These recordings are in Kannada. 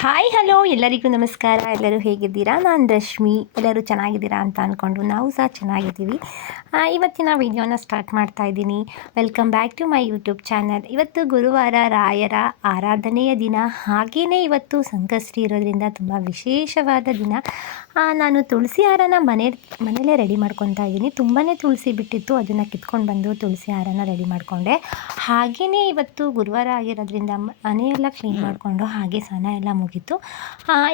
ಹಾಯ್ ಹಲೋ ಎಲ್ಲರಿಗೂ ನಮಸ್ಕಾರ. ಎಲ್ಲರೂ ಹೇಗಿದ್ದೀರಾ? ನಾನು ರಶ್ಮಿ. ಎಲ್ಲರೂ ಚೆನ್ನಾಗಿದ್ದೀರಾ ಅಂತ ಅಂದ್ಕೊಂಡು ನಾವು ಸಹ ಚೆನ್ನಾಗಿದ್ದೀವಿ. ಇವತ್ತಿನ ವಿಡಿಯೋನ ಸ್ಟಾರ್ಟ್ ಮಾಡ್ತಾ ಇದ್ದೀನಿ. Welcome back to my YouTube channel ಇವತ್ತು ಗುರುವಾರ ರಾಯರ ಆರಾಧನೆಯ ದಿನ. ಹಾಗೆಯೇ ಇವತ್ತು ಸಂಕಷ್ಟಿ ಇರೋದ್ರಿಂದ ತುಂಬ ವಿಶೇಷವಾದ ದಿನ. ನಾನು ತುಳಸಿ ಹಾರನ ಮನೆ ಮನೇಲೇ ರೆಡಿ ಮಾಡ್ಕೊತಾ ಇದ್ದೀನಿ. ತುಂಬಾ ತುಳಸಿ ಬಿಟ್ಟಿತ್ತು. ಅದನ್ನು ಕಿತ್ಕೊಂಡು ಬಂದು ತುಳಸಿ ಹಾರನ ರೆಡಿ ಮಾಡಿಕೊಂಡೆ. ಹಾಗೆಯೇ ಇವತ್ತು ಗುರುವಾರ ಆಗಿರೋದ್ರಿಂದ ಮನೆಯೆಲ್ಲ ಕ್ಲೀನ್ ಮಾಡಿಕೊಂಡು ಹಾಗೆ ಸ್ನಾನ ಎಲ್ಲ ಮುಗೀತು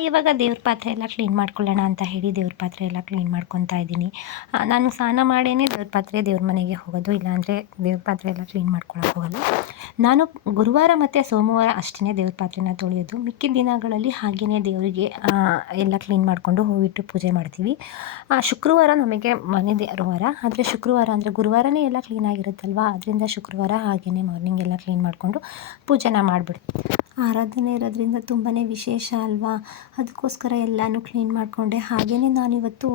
ಇವಾಗ ದೇವ್ರ ಪಾತ್ರೆ ಎಲ್ಲ ಕ್ಲೀನ್ ಮಾಡ್ಕೊಳ್ಳೋಣ ಅಂತ ಹೇಳಿ ದೇವ್ರ ಪಾತ್ರೆ ಎಲ್ಲ ಕ್ಲೀನ್ ಮಾಡ್ಕೊತಾ ಇದ್ದೀನಿ. ನಾನು ಸ್ನಾನ ಮಾಡೇ ದೇವ್ರ ಪಾತ್ರೆ ದೇವ್ರ ಮನೆಗೆ ಹೋಗೋದು, ಇಲ್ಲಾಂದರೆ ದೇವ್ರ ಪಾತ್ರೆ ಎಲ್ಲ ಕ್ಲೀನ್ ಮಾಡ್ಕೊಳಕ್ಕೆ ಹೋಗಲ್ಲ ನಾನು ಗುರುವಾರ ಮತ್ತು ಸೋಮವಾರ ಅಷ್ಟೇ ದೇವ್ರ ಪಾತ್ರೆನ ತೊಳೆಯೋದು. ಮಿಕ್ಕಿದ ದಿನಗಳಲ್ಲಿ ಹಾಗೆಯೇ ದೇವರಿಗೆ ಎಲ್ಲ ಕ್ಲೀನ್ ಮಾಡಿಕೊಂಡು ಹೂವಿಟ್ಟು ಪೂಜೆ ಮಾಡ್ತೀವಿ. ಶುಕ್ರವಾರ ನಮಗೆ ಮನೆ ದೇವರವಾರ ಆದರೆ ಶುಕ್ರವಾರ ಅಂದರೆ ಗುರುವಾರನೇ ಎಲ್ಲ ಕ್ಲೀನ್ ಆಗಿರುತ್ತಲ್ವಾ? ಅದರಿಂದ ಶುಕ್ರವಾರ ಹಾಗೆಯೇ ಮಾರ್ನಿಂಗ್ ಎಲ್ಲ ಕ್ಲೀನ್ ಮಾಡಿಕೊಂಡು ಪೂಜೆನ ಮಾಡಿಬಿಡ್ತೀವಿ. ಆರಾಧನೆ ಇರೋದ್ರಿಂದ ತುಂಬಾ ವಿಶೇಷ ಅಲ್ವಾ? ಅದಕ್ಕೋಸ್ಕರ ಎಲ್ಲನೂ ಕ್ಲೀನ್ ಮಾಡಿಕೊಂಡೆ. ಹಾಗೆಯೇ ನಾನಿವತ್ತು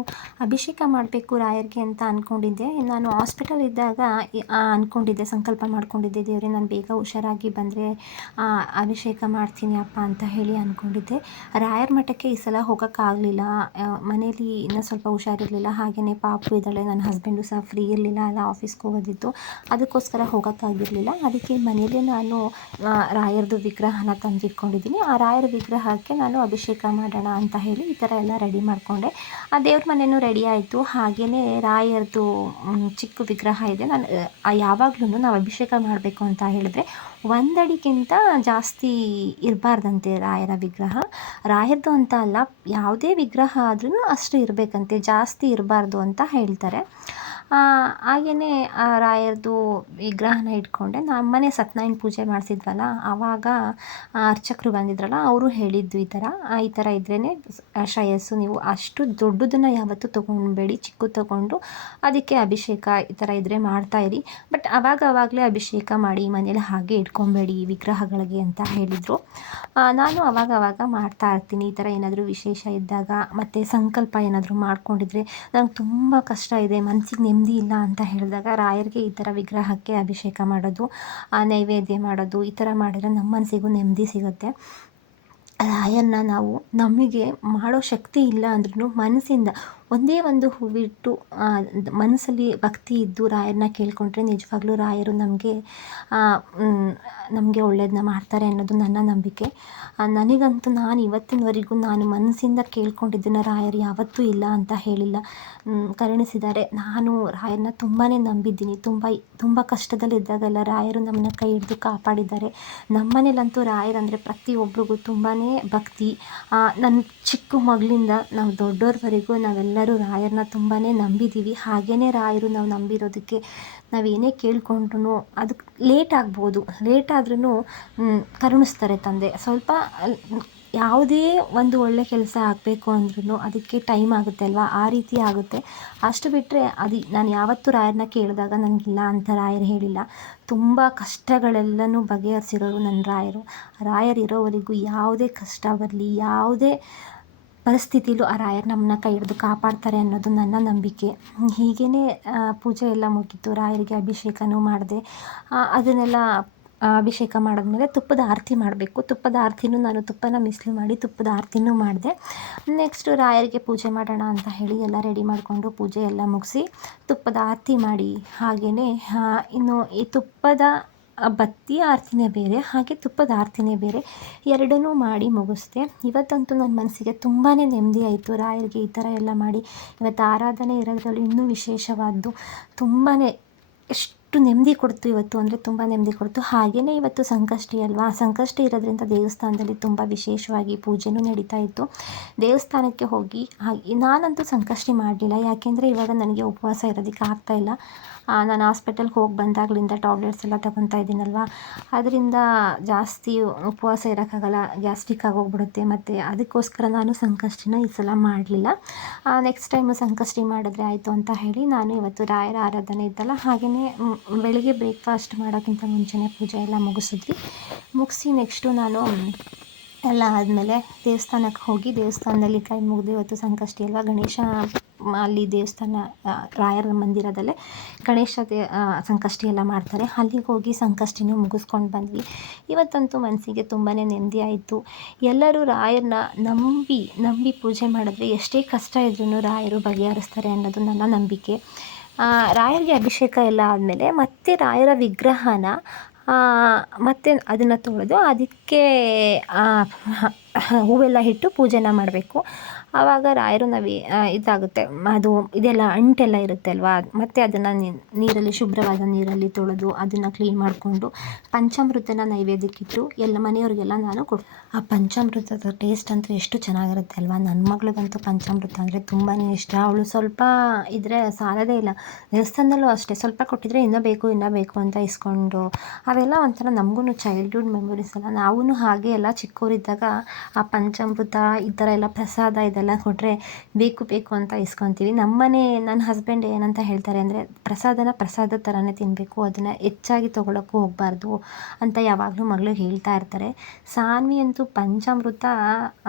ಅಭಿಷೇಕ ಮಾಡಬೇಕು ರಾಯರಿಗೆ ಅಂತ ಅಂದ್ಕೊಂಡಿದ್ದೆ ನಾನು ಹಾಸ್ಪಿಟಲ್ ಇದ್ದಾಗ ಅಂದ್ಕೊಂಡಿದ್ದೆ ಸಂಕಲ್ಪ ಮಾಡ್ಕೊಂಡಿದ್ದೆ. ದೇವರೇ, ನಾನು ಬೇಗ ಹುಷಾರಾಗಿ ಬಂದರೆ ಅಭಿಷೇಕ ಮಾಡ್ತೀನಿ ಅಪ್ಪ ಅಂತ ಹೇಳಿ ಅಂದ್ಕೊಂಡಿದ್ದೆ ರಾಯರ್ ಮಠಕ್ಕೆ ಈ ಸಲ ಹೋಗೋಕ್ಕಾಗಲಿಲ್ಲ ಮನೇಲಿ ಇನ್ನೂ ಸ್ವಲ್ಪ ಹುಷಾರಿರಲಿಲ್ಲ. ಹಾಗೆಯೇ ಪಾಪು ಇದ್ದಾಳೆ. ನನ್ನ ಹಸ್ಬೆಂಡು ಸಹ ಫ್ರೀ ಇರಲಿಲ್ಲ. ಅಲ್ಲ ಆಫೀಸ್ಗೆ ಹೋಗೋದಿತ್ತು. ಅದಕ್ಕೋಸ್ಕರ ಹೋಗೋಕ್ಕಾಗಿರಲಿಲ್ಲ ಅದಕ್ಕೆ ಮನೇಲಿ ನಾನು ರಾಯರದು ವಿಗ್ರಹನ ತಂದಿಟ್ಕೊಂಡಿದ್ದೀನಿ. ಆ ರಾಯರ ವಿಗ್ರಹಕ್ಕೆ ನಾನು ಅಭಿಷೇಕ ಮಾಡೋಣ ಅಂತ ಹೇಳಿ ಈ ಥರ ಎಲ್ಲ ರೆಡಿ ಮಾಡಿಕೊಂಡೆ. ಆ ದೇವ್ರ ಮನೆಯೂ ರೆಡಿ ಆಯಿತು. ಹಾಗೆಯೇ ರಾಯರದು ಚಿಕ್ಕ ವಿಗ್ರಹ ಇದೆ. ನಾನು ಯಾವಾಗಲೂ ನಾವು ಅಭಿಷೇಕ ಮಾಡಬೇಕು ಅಂತ ಹೇಳಿದ್ರೆ ಒಂದಡಿಗಿಂತ ಜಾಸ್ತಿ ಇರಬಾರ್ದಂತೆ ರಾಯರ ವಿಗ್ರಹ. ರಾಯರದು ಅಂತ ಅಲ್ಲ, ಯಾವುದೇ ವಿಗ್ರಹ ಆದ್ರೂ ಅಷ್ಟು ಇರಬೇಕಂತೆ. ಜಾಸ್ತಿ ಇರಬಾರ್ದು ಅಂತ ಹೇಳ್ತಾರೆ. ಹಾಗೆಯೇ ಆ ರಾಯರದು ವಿಗ್ರಹನ ಇಟ್ಕೊಂಡೆ. ನಮ್ಮನೆ ಸತ್ಯನಾರಾಯಣ ಪೂಜೆ ಮಾಡಿಸಿದ್ವಲ್ಲ ಆವಾಗ ಅರ್ಚಕರು ಬಂದಿದ್ರಲ್ಲ, ಅವರು ಹೇಳಿದ್ದು ಈ ಥರ. ಈ ಥರ ಇದ್ರೇ ಶ್ರೇಯಸ್ಸು, ನೀವು ಅಷ್ಟು ದೊಡ್ಡದನ್ನು ಯಾವತ್ತೂ ತೊಗೊಳ್ಬೇಡಿ ಚಿಕ್ಕದು ತೊಗೊಂಡು ಅದಕ್ಕೆ ಅಭಿಷೇಕ ಈ ಥರ ಇದ್ದರೆ ಮಾಡ್ತಾಯಿರಿ ಬಟ್ ಅವಾಗ ಅವಾಗಲೇ ಅಭಿಷೇಕ ಮಾಡಿ ಮನೇಲಿ ಹಾಗೆ ಇಟ್ಕೊಬೇಡಿ ವಿಗ್ರಹಗಳಿಗೆ ಅಂತ ಹೇಳಿದರು. ನಾನು ಅವಾಗ ಅವಾಗ ಮಾಡ್ತಾ ಇರ್ತೀನಿ. ಈ ಥರ ಏನಾದರೂ ವಿಶೇಷ ಇದ್ದಾಗ ಮತ್ತು ಸಂಕಲ್ಪ ಏನಾದರೂ ಮಾಡ್ಕೊಂಡಿದ್ರೆ ನಂಗೆ ತುಂಬ ಕಷ್ಟ ಇದೆ. ಮನಸ್ಸಿಗೆ ನೆಮ್ಮದಿ ಇಲ್ಲ ಅಂತ ಹೇಳಿದಾಗ ರಾಯರಿಗೆ ಈ ಥರ ವಿಗ್ರಹಕ್ಕೆ ಅಭಿಷೇಕ ಮಾಡೋದು ಆ, ನೈವೇದ್ಯ ಮಾಡೋದು ಈ ಥರ ಮಾಡಿದ್ರೆ ನಮ್ಮ ಮನಸ್ಸಿಗೂ ನೆಮ್ಮದಿ ಸಿಗುತ್ತೆ. ರಾಯನ್ನ ನಾವು ನಮಗೆ ಮಾಡೋ ಶಕ್ತಿ ಇಲ್ಲ ಅಂದ್ರೂ ಮನಸ್ಸಿಂದ ಒಂದೇ ಒಂದು ಹೂವಿಟ್ಟು ಮನಸ್ಸಲ್ಲಿ ಭಕ್ತಿ ಇದ್ದು ರಾಯರನ್ನ ಕೇಳ್ಕೊಂಡ್ರೆ ನಿಜವಾಗ್ಲೂ ರಾಯರು ನಮಗೆ ನಮಗೆ ಒಳ್ಳೇದನ್ನ ಮಾಡ್ತಾರೆ ಅನ್ನೋದು ನನ್ನ ನಂಬಿಕೆ. ನನಗಂತೂ ನಾನು ಇವತ್ತಿನವರೆಗೂ ನಾನು ಮನಸ್ಸಿಂದ ಕೇಳ್ಕೊಂಡಿದ್ದನ್ನು ರಾಯರು ಯಾವತ್ತೂ ಇಲ್ಲ ಅಂತ ಹೇಳಿಲ್ಲ. ಕರುಣಿಸಿದ್ದಾರೆ. ನಾನು ರಾಯರನ್ನ ತುಂಬಾ ನಂಬಿದ್ದೀನಿ. ತುಂಬ ತುಂಬ ಕಷ್ಟದಲ್ಲಿದ್ದಾಗೆಲ್ಲ ರಾಯರು ನಮ್ಮನ್ನ ಕೈ ಹಿಡಿದು ಕಾಪಾಡಿದ್ದಾರೆ. ನಮ್ಮನೇಲಂತೂ ರಾಯರಂದರೆ ಪ್ರತಿಯೊಬ್ಬರಿಗೂ ತುಂಬಾ ಭಕ್ತಿ. ನನ್ನ ಚಿಕ್ಕ ಮಗಳಿಂದ ನಾವು ದೊಡ್ಡೋರ್ವರೆಗೂ ನಾವೆಲ್ಲರೂ ರಾಯರನ್ನ ತುಂಬಾ ನಂಬಿದ್ದೀವಿ ಹಾಗೇ ರಾಯರು ನಾವು ನಂಬಿರೋದಕ್ಕೆ ನಾವೇನೇ ಕೇಳ್ಕೊಂಡ್ರು ಅದಕ್ಕೆ ಲೇಟ್ ಆಗ್ಬೋದು. ಲೇಟ್ ಆದ್ರೂ ಕರುಣಿಸ್ತಾರೆ ತಂದೆ. ಸ್ವಲ್ಪ, ಯಾವುದೇ ಒಂದು ಒಳ್ಳೆ ಕೆಲಸ ಆಗಬೇಕು ಅಂದ್ರೂ ಅದಕ್ಕೆ ಟೈಮ್ ಆಗುತ್ತೆ ಅಲ್ವಾ? ಆ ರೀತಿ ಆಗುತ್ತೆ. ಅಷ್ಟು ಬಿಟ್ಟರೆ ಅದು, ನಾನು ಯಾವತ್ತೂ ರಾಯರನ್ನ ಕೇಳಿದಾಗ ನನಗಿಲ್ಲ ಅಂತ ರಾಯರು ಹೇಳಿಲ್ಲ. ತುಂಬ ಕಷ್ಟಗಳೆಲ್ಲನೂ ಬಗೆಹರಿಸಿರೋರು ನನ್ನ ರಾಯರು. ರಾಯರು ಇರೋವರೆಗೂ ಯಾವುದೇ ಕಷ್ಟ ಬರಲಿ, ಯಾವುದೇ ಪರಿಸ್ಥಿತಿಲೂ ಆ ರಾಯರು ನಮ್ಮನ್ನ ಕೈ ಹಿಡಿದು ಕಾಪಾಡ್ತಾರೆ ಅನ್ನೋದು ನನ್ನ ನಂಬಿಕೆ. ಹೀಗೇ ಪೂಜೆ ಎಲ್ಲ ಮುಗೀತು. ರಾಯರಿಗೆ ಅಭಿಷೇಕನೂ ಮಾಡಿದೆ. ಅದನ್ನೆಲ್ಲ ಅಭಿಷೇಕ ಮಾಡಿದ್ಮೇಲೆ ತುಪ್ಪದ ಆರತಿ ಮಾಡಬೇಕು. ತುಪ್ಪದ ಆರತಿನೂ ನಾನು ತುಪ್ಪನ ಮಿಸ್ಲು ಮಾಡಿ ತುಪ್ಪದ ಆರತಿನೂ ಮಾಡಿದೆ. ನೆಕ್ಸ್ಟು ರಾಯರಿಗೆ ಪೂಜೆ ಮಾಡೋಣ ಅಂತ ಹೇಳಿ ಎಲ್ಲ ರೆಡಿ ಮಾಡಿಕೊಂಡು ಪೂಜೆ ಎಲ್ಲ ಮುಗಿಸಿ ತುಪ್ಪದ ಆರತಿ ಮಾಡಿ. ಹಾಗೆಯೇ ಇನ್ನು ಈ ತುಪ್ಪದ ಬತ್ತಿ ಆರತಿನೇ ಬೇರೆ, ಹಾಗೆ ತುಪ್ಪದ ಆರತಿನೇ ಬೇರೆ, ಎರಡನ್ನೂ ಮಾಡಿ ಮುಗಿಸ್ದೆ. ಇವತ್ತಂತೂ ನನ್ನ ಮನಸ್ಸಿಗೆ ತುಂಬಾ ನೆಮ್ಮದಿ ಆಯಿತು. ರಾಯರಿಗೆ ಈ ಥರ ಎಲ್ಲ ಮಾಡಿ ಇವತ್ತು ಆರಾಧನೆ ಇರೋದ್ರಲ್ಲಿ ಇನ್ನೂ ವಿಶೇಷವಾದ್ದು ತುಂಬಾ ಎಷ್ಟು ನೆಮ್ಮದಿ ಕೊಡ್ತು ಇವತ್ತು ಅಂದರೆ ತುಂಬ ನೆಮ್ಮದಿ ಕೊಡ್ತು. ಹಾಗೆಯೇ ಇವತ್ತು ಸಂಕಷ್ಟಿ ಅಲ್ವಾ? ಸಂಕಷ್ಟಿ ಇರೋದ್ರಿಂದ ದೇವಸ್ಥಾನದಲ್ಲಿ ತುಂಬ ವಿಶೇಷವಾಗಿ ಪೂಜೆನೂ ನಡೀತಾ ಇತ್ತು. ದೇವಸ್ಥಾನಕ್ಕೆ ಹೋಗಿ ಹಾಗೆ ನಾನಂತೂ ಸಂಕಷ್ಟಿ ಮಾಡಲಿಲ್ಲ. ಯಾಕೆಂದರೆ ಇವಾಗ ನನಗೆ ಉಪವಾಸ ಇರೋದಕ್ಕೆ ಆಗ್ತಾಯಿಲ್ಲ ನಾನು ಹಾಸ್ಪಿಟಲ್ಗೆ ಹೋಗಿ ಬಂದಾಗಲಿಂದ ಟ್ಯಾಬ್ಲೆಟ್ಸ್ ಎಲ್ಲ ತಗೊತಾ ಇದ್ದೀನಲ್ವ? ಅದರಿಂದ ಜಾಸ್ತಿ ಉಪವಾಸ ಇರೋಕ್ಕಾಗಲ್ಲ. ಗ್ಯಾಸ್ಟ್ರಿಕ್ ಆಗೋಗ್ಬಿಡುತ್ತೆ. ಮತ್ತು ಅದಕ್ಕೋಸ್ಕರ ನಾನು ಸಂಕಷ್ಟಿನ ಈ ಸಲ ಮಾಡಲಿಲ್ಲ. ನೆಕ್ಸ್ಟ್ ಟೈಮು ಸಂಕಷ್ಟಿ ಮಾಡಿದ್ರೆ ಆಯಿತು ಅಂತ ಹೇಳಿ ನಾನು ಇವತ್ತು ರಾಯರ ಆರಾಧನೆ ಇದ್ದಲ್ಲ ಹಾಗೆಯೇ ಬೆಳಿಗ್ಗೆ ಬ್ರೇಕ್ಫಾಸ್ಟ್ ಮಾಡೋಕ್ಕಿಂತ ಮುಂಚೆನೇ ಪೂಜೆ ಎಲ್ಲ ಮುಗಿಸಿದ್ವಿ. ಮುಗಿಸಿ ನೆಕ್ಸ್ಟು ನಾನು ಎಲ್ಲ ಆದಮೇಲೆ ದೇವಸ್ಥಾನಕ್ಕೆ ಹೋಗಿ ದೇವಸ್ಥಾನದಲ್ಲಿ ಕೈ ಮುಗಿದು ಇವತ್ತು ಸಂಕಷ್ಟಿ ಅಲ್ವಾ? ಗಣೇಶ ಅಲ್ಲಿ ದೇವಸ್ಥಾನ ರಾಯರ ಮಂದಿರದಲ್ಲೇ ಗಣೇಶ ದೇ ಸಂಕಷ್ಟಿ ಎಲ್ಲ ಮಾಡ್ತಾರೆ. ಅಲ್ಲಿಗೆ ಹೋಗಿ ಸಂಕಷ್ಟಿನೂ ಮುಗಿಸ್ಕೊಂಡು ಬಂದ್ವಿ. ಇವತ್ತಂತೂ ಮನಸ್ಸಿಗೆ ತುಂಬಾ ನೆಮ್ಮದಿ ಆಯಿತು. ಎಲ್ಲರೂ ರಾಯರನ್ನ ನಂಬಿ ನಂಬಿ ಪೂಜೆ ಮಾಡಿದ್ರೆ ಎಷ್ಟೇ ಕಷ್ಟ ಇದ್ರೂ ರಾಯರು ಬಗೆಹರಿಸ್ತಾರೆ ಅನ್ನೋದು ನನ್ನ ನಂಬಿಕೆ. ರಾಯರಿಗೆ ಅಭಿಷೇಕ ಎಲ್ಲ ಆದಮೇಲೆ ಮತ್ತೆ ರಾಯರ ವಿಗ್ರಹನ ಮತ್ತೆ ಅದನ್ನು ತೊಳೆದು ಅದಕ್ಕೆ ಹೂವೆಲ್ಲ ಇಟ್ಟು ಪೂಜೆನ ಮಾಡಬೇಕು. ಆವಾಗ ರಾಯರು ನವಿ ಇದಾಗುತ್ತೆ. ಅದು ಇದೆಲ್ಲ ಅಂಟೆಲ್ಲ ಇರುತ್ತೆ ಅಲ್ವಾ ಮತ್ತು ಅದನ್ನು ನೀರಲ್ಲಿ ಶುಭ್ರವಾದ ನೀರಲ್ಲಿ ತೊಳೆದು ಅದನ್ನು ಕ್ಲೀನ್ ಮಾಡಿಕೊಂಡು ಪಂಚಾಮೃತನ ನೈವೇದ್ಯಕ್ಕಿಟ್ಟು ಎಲ್ಲ ಮನೆಯವ್ರಿಗೆಲ್ಲ ನಾನು ಕೊಡ್ ಆ ಪಂಚಾಮೃತದ ಟೇಸ್ಟ್ ಅಂತೂ ಎಷ್ಟು ಚೆನ್ನಾಗಿರುತ್ತೆ ಅಲ್ವಾ? ನನ್ನ ಮಗಳಿಗಂತೂ ಪಂಚಾಮೃತ ಅಂದರೆ ತುಂಬಾ ಇಷ್ಟ. ಅವಳು ಸ್ವಲ್ಪ ಇದ್ದರೆ ಸಾಲದೇ ಇಲ್ಲ. ದೇವಸ್ಥಾನದಲ್ಲೂ ಅಷ್ಟೇ. ಸ್ವಲ್ಪ ಕೊಟ್ಟಿದ್ರೆ ಇನ್ನೂ ಬೇಕು ಇನ್ನೂ ಬೇಕು ಅಂತ ಇಸ್ಕೊಂಡು ಅವೆಲ್ಲ ಒಂಥರ ನಮಗೂ ಚೈಲ್ಡ್ಹುಡ್ ಮೆಮೊರೀಸ್ ಅಲ್ಲ. ನಾವೂ ಹಾಗೆ ಎಲ್ಲ ಚಿಕ್ಕವರಿದ್ದಾಗ ಆ ಪಂಚಾಮೃತ, ಈ ಥರ ಎಲ್ಲ ಪ್ರಸಾದ ಇದೆಲ್ಲ ಕೊಟ್ಟರೆ ಬೇಕು ಬೇಕು ಅಂತ ಇಸ್ಕೊತೀವಿ. ನಮ್ಮನೆ ನನ್ನ ಹಸ್ಬೆಂಡ್ ಏನಂತ ಹೇಳ್ತಾರೆ ಅಂದರೆ ಪ್ರಸಾದನ ಪ್ರಸಾದ ಥರನೇ ತಿನ್ನಬೇಕು ಅದನ್ನು ಹೆಚ್ಚಾಗಿ ತೊಗೊಳಕ್ಕೂ ಹೋಗಬಾರ್ದು ಅಂತ ಯಾವಾಗಲೂ ಮಗಳು ಹೇಳ್ತಾ ಇರ್ತಾರೆ. ಸಾನ್ವಿ ಅಂತೂ ಪಂಚಾಮೃತ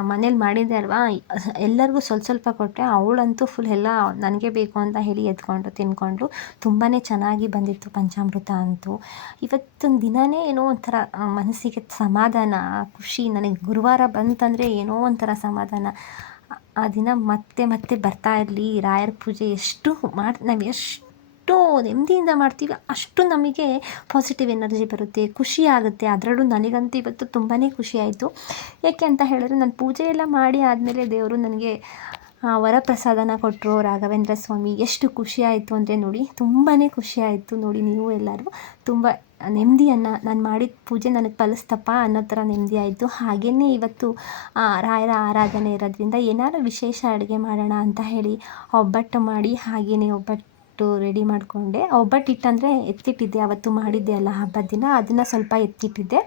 ಮನೇಲಿ ಮಾಡಿದ್ದೆ ಅಲ್ವಾ? ಎಲ್ಲರಿಗೂ ಸ್ವಲ್ಪ ಸ್ವಲ್ಪ ಕೊಟ್ಟೆ. ಅವಳಂತೂ ಫುಲ್ ಎಲ್ಲ ನನಗೆ ಬೇಕು ಅಂತ ಹೇಳಿ ಎತ್ಕೊಂಡು, ತಿನ್ಕೊಂಡು ತುಂಬಾ ಚೆನ್ನಾಗಿ ಬಂದಿತ್ತು ಪಂಚಾಮೃತ ಅಂತೂ. ಇವತ್ತೊಂದು ದಿನವೇ ಏನೋ ಒಂಥರ ಮನಸ್ಸಿಗೆ ಸಮಾಧಾನ, ಖುಷಿ, ನನಗೆ ಗುರುವಾರ ಬಂತಂದರೆ ಏನೋ ಒಂಥರ ಸಮಾಧಾನ. ಆ ದಿನ ಮತ್ತೆ ಮತ್ತೆ ಬರ್ತಾ ಇರಲಿ, ರಾಯರ ಪೂಜೆ ಎಷ್ಟು ಮಾಡಿ, ನಾವು ಎಷ್ಟು ನೆಮ್ಮದಿಯಿಂದ ಮಾಡ್ತೀವಿ, ಅಷ್ಟು ನಮಗೆ ಪಾಸಿಟಿವ್ ಎನರ್ಜಿ ಬರುತ್ತೆ, ಖುಷಿ ಆಗುತ್ತೆ. ಅದರಲ್ಲೂ ನನಗಂತೂ ಇವತ್ತು ತುಂಬಾ ಖುಷಿ ಆಯಿತು. ಯಾಕೆ ಅಂತ ಹೇಳಿದ್ರೆ, ನಾನು ಪೂಜೆ ಎಲ್ಲ ಮಾಡಿ ಆದಮೇಲೆ ದೇವರು ನನಗೆ ವರಪ್ರಸಾದನ ಕೊಟ್ಟರು ರಾಘವೇಂದ್ರ ಸ್ವಾಮಿ. ಎಷ್ಟು ಖುಷಿಯಾಯಿತು ಅಂದರೆ ನೋಡಿ ತುಂಬಾ ಖುಷಿಯಾಯಿತು ನೋಡಿ ನೀವು ಎಲ್ಲರೂ. ತುಂಬ ನೆಮ್ಮದಿಯನ್ನು, ನಾನು ಮಾಡಿದ ಪೂಜೆ ನನಗೆ ಫಲಿಸ್ತಪ್ಪ ಅನ್ನೋ ಥರ ನೆಮ್ಮದಿ ಆಯಿತು. ಹಾಗೆಯೇ ಇವತ್ತು ರಾಯರ ಆರಾಧನೆ ಇರೋದ್ರಿಂದ ಏನಾದರೂ ವಿಶೇಷ ಅಡುಗೆ ಮಾಡೋಣ ಅಂತ ಹೇಳಿ ಒಬ್ಬಟ್ಟು ಮಾಡಿ ಹಾಗೆಯೇ ಒಬ್ಬಟ್ಟು ರೆಡಿ ಮಾಡಿಕೊಂಡೆ. ಒಬ್ಬಟ್ಟು ಹಿಟ್ಟಂದರೆ ಎತ್ತಿಟ್ಟಿದ್ದೆ, ಅವತ್ತು ಮಾಡಿದ್ದೆ ಅಲ್ಲ ಹಬ್ಬದ ದಿನ, ಅದನ್ನು ಸ್ವಲ್ಪ ಎತ್ತಿಟ್ಟಿದ್ದೆ.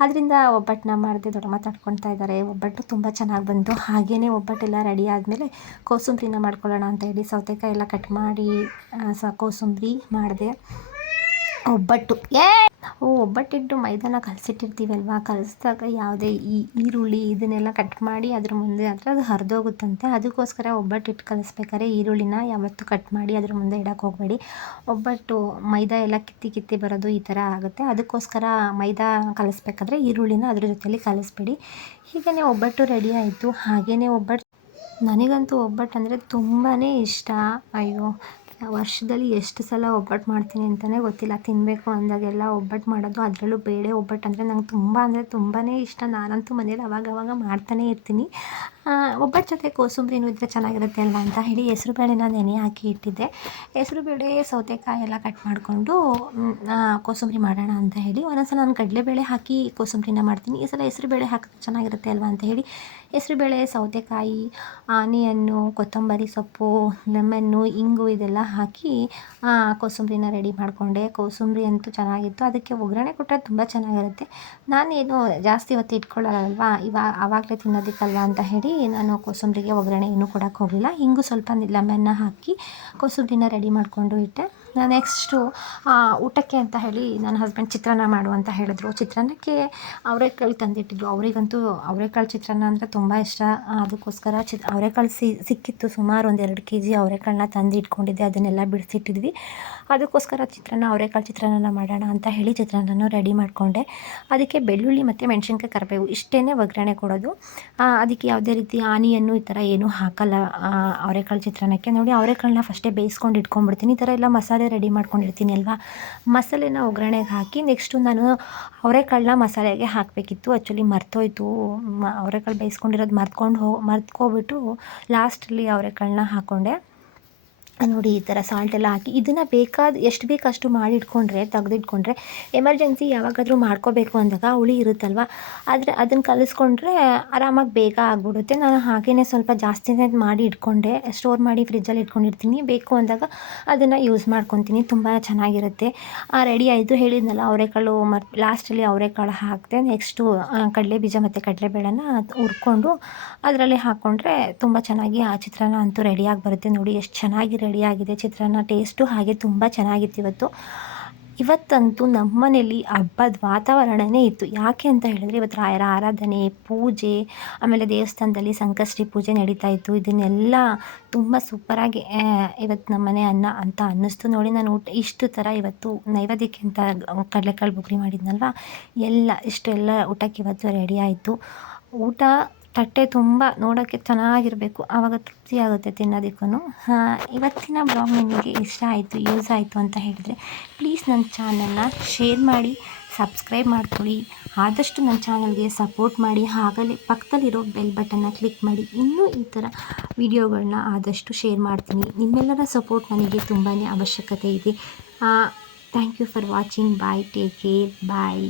ಅದರಿಂದ ಒಬ್ಬಟ್ಟನ್ನ ಮಾಡಿದೆ, ದೊಡ್ಡ ಮಾತಾಡ್ಕೊಳ್ತಾ ಇದ್ದಾರೆ ಒಬ್ಬಟ್ಟು ತುಂಬ ಚೆನ್ನಾಗಿ ಬಂತು ಹಾಗೆಯೇ ಒಬ್ಬಟ್ಟೆಲ್ಲ ರೆಡಿ ಆದಮೇಲೆ ಕೋಸಂಬರಿನ ಮಾಡ್ಕೊಳ್ಳೋಣ ಅಂತ ಹೇಳಿ ಸೌತೆಕಾಯಿ ಎಲ್ಲ ಕಟ್ ಮಾಡಿ ಸ, ಕೋಸಂಬರಿ ಮಾಡಿದೆ. ಒಬ್ಬಟ್ಟು. ಏ! ಓ, ಒಬ್ಬಟ್ಟಿಟ್ಟು ಮೈದಾನ ಕಲಸಿಟ್ಟಿರ್ತೀವಲ್ವಾ? ಕಲಸಿದಾಗ ಯಾವುದೇ ಈ ಈರುಳ್ಳಿ ಇದನ್ನೆಲ್ಲ ಕಟ್ ಮಾಡಿ ಅದ್ರ ಮುಂದೆ ಆದರೆ ಅದು ಹರಿದೋಗುತ್ತಂತೆ. ಅದಕ್ಕೋಸ್ಕರ ಒಬ್ಬಟ್ಟಿಟ್ಟು ಕಲಿಸ್ಬೇಕಾದ್ರೆ ಈರುಳ್ಳಿನ ಯಾವತ್ತೂ ಕಟ್ ಮಾಡಿ ಅದ್ರ ಮುಂದೆ ಇಡಕ್ಕೆ ಹೋಗಬೇಡಿ. ಒಬ್ಬಟ್ಟು ಮೈದಾ ಎಲ್ಲ ಕಿತ್ತಿ ಕಿತ್ತಿ ಬರೋದು ಈ ಥರ ಆಗುತ್ತೆ. ಅದಕ್ಕೋಸ್ಕರ ಮೈದಾ ಕಲಿಸ್ಬೇಕಾದ್ರೆ ಈರುಳ್ಳಿನ ಅದ್ರ ಜೊತೆಯಲ್ಲಿ ಕಲಿಸ್ಬೇಡಿ. ಹೀಗೇ ಒಬ್ಬಟ್ಟು ರೆಡಿ ಆಯಿತು. ಹಾಗೆಯೇ ಒಬ್ಬಟ್ಟು ನನಗಂತೂ ಒಬ್ಬಟ್ಟು ಅಂದರೆ ತುಂಬಾ ಇಷ್ಟ. ಅಯ್ಯೋ ವರ್ಷದಲ್ಲಿ ಎಷ್ಟು ಸಲ ಒಬ್ಬಟ್ಟು ಮಾಡ್ತೀನಿ ಅಂತಲೇ ಗೊತ್ತಿಲ್ಲ. ತಿನ್ನಬೇಕು ಅಂದಾಗೆಲ್ಲ ಒಬ್ಬಟ್ಟು ಮಾಡೋದು ಅದರಲ್ಲೂ ಬೇಳೆ ಒಬ್ಬಟ್ಟು ಅಂದರೆ ನಂಗೆ ತುಂಬ ಅಂದರೆ ತುಂಬಾ ಇಷ್ಟ. ನಾನಂತೂ ಮನೇಲಿ ಅವಾಗ ಅವಾಗ ಮಾಡ್ತಾನೇ ಇರ್ತೀನಿ. ಒಬ್ಬಟ್ಟು ಜೊತೆ ಕೋಸಂಬರಿನೂ ಇದ್ದರೆ ಚೆನ್ನಾಗಿರುತ್ತೆ ಅಲ್ವಾ ಅಂತ ಹೇಳಿ ಹೆಸರುಬೇಳೆನ ನೆನೆ ಹಾಕಿ ಇಟ್ಟಿದ್ದೆ. ಹೆಸರುಬೇಳೆ ಸೌತೆಕಾಯಿ ಎಲ್ಲ ಕಟ್ ಮಾಡಿಕೊಂಡು ಕೋಸಂಬರಿ ಮಾಡೋಣ ಅಂತ ಹೇಳಿ ಒಂದೊಂದ್ಸಲ ನಾನು ಕಡಲೆಬೇಳೆ ಹಾಕಿ ಕೋಸಂಬರಿನ ಮಾಡ್ತೀನಿ. ಈ ಸಲ ಹೆಸರುಬೇಳೆ ಹಾಕಿದ್ರೆ ಚೆನ್ನಾಗಿರುತ್ತೆ ಅಲ್ವಾ ಅಂತ ಹೇಳಿ ಹೆಸರುಬೇಳೆ ಸೌತೆಕಾಯಿ, ಆನಿಯನ್ನು, ಕೊತ್ತಂಬರಿ ಸೊಪ್ಪು ಲೆಮನ್ನು ಇಂಗು ಇದೆಲ್ಲ ಹಾಕಿ ಕೋಸಂಬರಿನ ರೆಡಿ ಮಾಡಿಕೊಂಡೆ. ಕೋಸಂಬರಿ ಅಂತೂ ಚೆನ್ನಾಗಿತ್ತು. ಅದಕ್ಕೆ ಒಗ್ಗರಣೆ ಕೊಟ್ಟರೆ ತುಂಬ ಚೆನ್ನಾಗಿರುತ್ತೆ. ನಾನೇನು ಜಾಸ್ತಿ ಹೊತ್ತು ಇಟ್ಕೊಳ್ಳಲ್ಲ ಇವಾಗ ಆವಾಗಲೇ ತಿನ್ನೋದಕ್ಕಲ್ವ ಅಂತ ಹೇಳಿ ನಾನು ಕೋಸಂಬರಿಗೆ ಒಗ್ಗರಣೆ ಏನು ಕೊಡೋಕ್ಕೆ ಹೋಗಿಲ್ಲ ಇಂಗು ಸ್ವಲ್ಪ ಲೆಮನ್ನ ಹಾಕಿ ಕೋಸಂಬರಿನ ರೆಡಿ ಮಾಡಿಕೊಂಡು ಇಟ್ಟೆ. ನೆಕ್ಸ್ಟು ಊಟಕ್ಕೆ ಅಂತ ಹೇಳಿ ನನ್ನ ಹಸ್ಬೆಂಡ್ ಚಿತ್ರಾನ್ನ ಮಾಡು ಅಂತ ಹೇಳಿದ್ರು. ಚಿತ್ರಾನ್ನಕ್ಕೆ ಅವರೆಕಾಳು ತಂದಿಟ್ಟಿದ್ರು. ಅವರಿಗಂತೂ ಅವರೆಕಾಳು ಚಿತ್ರಾನ್ನ ಅಂದರೆ ತುಂಬ ಇಷ್ಟ. ಅದಕ್ಕೋಸ್ಕರ ಚಿ, ಅವರೆಕಾಳು ಸಿ, ಸಿಕ್ಕಿತ್ತು ಸುಮಾರು ಒಂದು ಎರಡು ಕೆ ಜಿ ಅವರೆಕಾಳನ್ನ ತಂದು ಇಟ್ಕೊಂಡಿದ್ದೆ. ಅದನ್ನೆಲ್ಲ ಬಿಡಿಸಿಟ್ಟಿದ್ವಿ. ಅದಕ್ಕೋಸ್ಕರ ಚಿತ್ರಾನ್ನ, ಅವರೆಕಾಳು ಚಿತ್ರಾನ್ನ ಮಾಡೋಣ ಅಂತ ಹೇಳಿ ಚಿತ್ರಾನ್ನನೂ ರೆಡಿ ಮಾಡಿಕೊಂಡೆ. ಅದಕ್ಕೆ ಬೆಳ್ಳುಳ್ಳಿ ಮತ್ತು ಮೆಣಸಿನ್ಕಾಯಿ ಕರಿಬೇವು ಇಷ್ಟೇ ಒಗ್ಗರಣೆ ಕೊಡೋದು. ಅದಕ್ಕೆ ಯಾವುದೇ ರೀತಿ ಆನಿಯನ್ನು ಈ ಥರ ಏನೂ ಹಾಕಲ್ಲ. ಅವರೆಕಾಳು ಚಿತ್ರಾನ್ನಕ್ಕೆ. ನೋಡಿ ಅವರೆಕಾಳನ್ನ ಫಸ್ಟೇ ಬೇಯಿಸ್ಕೊಂಡು ಇಟ್ಕೊಂಡ್ಬಿಡ್ತೀನಿ. ಈ ಥರ ಎಲ್ಲ ಮಸಾಲೆ ರೆಡಿ ಮಾಡ್ಕೊಂಡಿರ್ತೀನಿ ಅಲ್ವಾ? ಮಸಾಲೆನ ಒಗ್ಗರಣೆಗೆ ಹಾಕಿ ನೆಕ್ಸ್ಟು ನಾನು ಅವರೆಕಾಳನ್ನ ಮಸಾಲೆಗೆ ಹಾಕಬೇಕಿತ್ತು. ಆ್ಯಕ್ಚುಲಿ ಮರ್ತೋಯ್ತು. ಅವರೆಕಾಳು ಬೇಯಿಸ್ಕೊಂಡಿರೋದು ಮರ್ತ್ಕೊಂಡು ಹೋ ಮರ್ತ್ಕೊಬಿಟ್ಟು ಲಾಸ್ಟಲ್ಲಿ ಅವರೆಕಾಳನ್ನ ಹಾಕ್ಕೊಂಡೆ ನೋಡಿ ಈ ಥರ ಸಾಲ್ಟ್ ಎಲ್ಲ ಹಾಕಿ, ಇದನ್ನು ಬೇಕಾದ, ಎಷ್ಟು ಬೇಕು ಅಷ್ಟು ಮಾಡಿ ಇಟ್ಕೊಂಡ್ರೆ, ತೆಗೆದಿಟ್ಕೊಂಡ್ರೆ ಎಮರ್ಜೆನ್ಸಿ ಯಾವಾಗಾದರೂ ಮಾಡ್ಕೋಬೇಕು ಅಂದಾಗ ಹುಳಿ ಇರುತ್ತಲ್ವ? ಆದರೆ ಅದನ್ನು ಕಲಿಸ್ಕೊಂಡ್ರೆ ಆರಾಮಾಗಿ ಬೇಗ ಆಗಿಬಿಡುತ್ತೆ. ನಾನು ಹಾಗೇ ಸ್ವಲ್ಪ ಜಾಸ್ತಿನೇ ಮಾಡಿ ಇಟ್ಕೊಂಡೆ ಸ್ಟೋರ್ ಮಾಡಿ ಫ್ರಿಜ್ಜಲ್ಲಿ ಇಟ್ಕೊಂಡಿರ್ತೀನಿ. ಬೇಕು ಅಂದಾಗ ಅದನ್ನು ಯೂಸ್ ಮಾಡ್ಕೊತೀನಿ. ತುಂಬ ಚೆನ್ನಾಗಿರುತ್ತೆ. ರೆಡಿ ಆಯಿತು. ಹೇಳಿದ್ನಲ್ಲ ಅವರೆಕಾಳು ಮತ್ತು ಲಾಸ್ಟಲ್ಲಿ ಅವರೆಕಾಳು ಹಾಕಿದೆ ನೆಕ್ಸ್ಟು ಕಡಲೆ ಬೀಜ ಮತ್ತು ಕಡಲೆಬೇಳೆನ ಹುರ್ಕೊಂಡು ಅದರಲ್ಲಿ ಹಾಕ್ಕೊಂಡ್ರೆ ತುಂಬ ಚೆನ್ನಾಗಿ ಆ ಚಿತ್ರಾನ್ನ ಅಂತೂ ರೆಡಿಯಾಗಿ ಬರುತ್ತೆ. ನೋಡಿ ಎಷ್ಟು ಚೆನ್ನಾಗಿ ರೆಡಿಯಾಗಿದೆ. ಚಿತ್ರಾನ್ನ ಟೇಸ್ಟು ಹಾಗೆ ತುಂಬ ಚೆನ್ನಾಗಿತ್ತು ಇವತ್ತು. ಇವತ್ತಂತೂ ನಮ್ಮ ಮನೇಲಿ ಹಬ್ಬದ ವಾತಾವರಣವೇ ಇತ್ತು. ಯಾಕೆ ಅಂತ ಹೇಳಿದ್ರೆ ಇವತ್ತು ರಾಯರ ಆರಾಧನೆ, ಪೂಜೆ, ಆಮೇಲೆ ದೇವಸ್ಥಾನದಲ್ಲಿ ಸಂಕಷ್ಟಿ ಪೂಜೆ ನಡೀತಾ ಇತ್ತು. ಇದನ್ನೆಲ್ಲ ತುಂಬ ಸೂಪರಾಗಿ ಇವತ್ತು ನಮ್ಮ ಮನೆ ಅನ್ನ ಅಂತ ಅನ್ನಿಸ್ತು. ನೋಡಿ, ನಾನು ಊಟ ಇಷ್ಟು ಥರ ಇವತ್ತು ನೈವೇದ್ಯಕ್ಕೆ ಅಂತ ಕಡಲೆಕಾಳು ಬುಗ್ರಿ ಮಾಡಿದ್ನಲ್ವ? ಎಲ್ಲ, ಇಷ್ಟೆಲ್ಲ ಊಟಕ್ಕೆ ಇವತ್ತು ರೆಡಿ ಆಯಿತು. ಊಟ ತಟ್ಟೆ ತುಂಬ ನೋಡೋಕ್ಕೆ ಚೆನ್ನಾಗಿರಬೇಕು. ಆವಾಗ ತೃಪ್ತಿ ಆಗುತ್ತೆ ತಿನ್ನೋದಕ್ಕೂ ಇವತ್ತಿನ ಬ್ಲಾಗ್ ನಿಮಗೆ ಇಷ್ಟ ಆಯಿತು ಯೂಸ್ ಆಯಿತು ಅಂತ ಹೇಳಿದರೆ ಪ್ಲೀಸ್ ನನ್ನ ಚಾನಲ್ನ ಶೇರ್ ಮಾಡಿ ಸಬ್ಸ್ಕ್ರೈಬ್ ಮಾಡ್ಕೊಳ್ಳಿ. ಆದಷ್ಟು ನನ್ನ ಚಾನಲ್ಗೆ ಸಪೋರ್ಟ್ ಮಾಡಿ, ಹಾಗಲೇ ಪಕ್ಕದಲ್ಲಿರೋ ಬೆಲ್ ಬಟನ್ನ ಕ್ಲಿಕ್ ಮಾಡಿ. ಇನ್ನೂ ಈ ಥರ ವಿಡಿಯೋಗಳನ್ನ ಆದಷ್ಟು ಶೇರ್ ಮಾಡ್ತೀನಿ. ನಿಮ್ಮೆಲ್ಲರ ಸಪೋರ್ಟ್ ನನಗೆ ತುಂಬಾ ಅವಶ್ಯಕತೆ ಇದೆ. Thank you for watching bye take care bye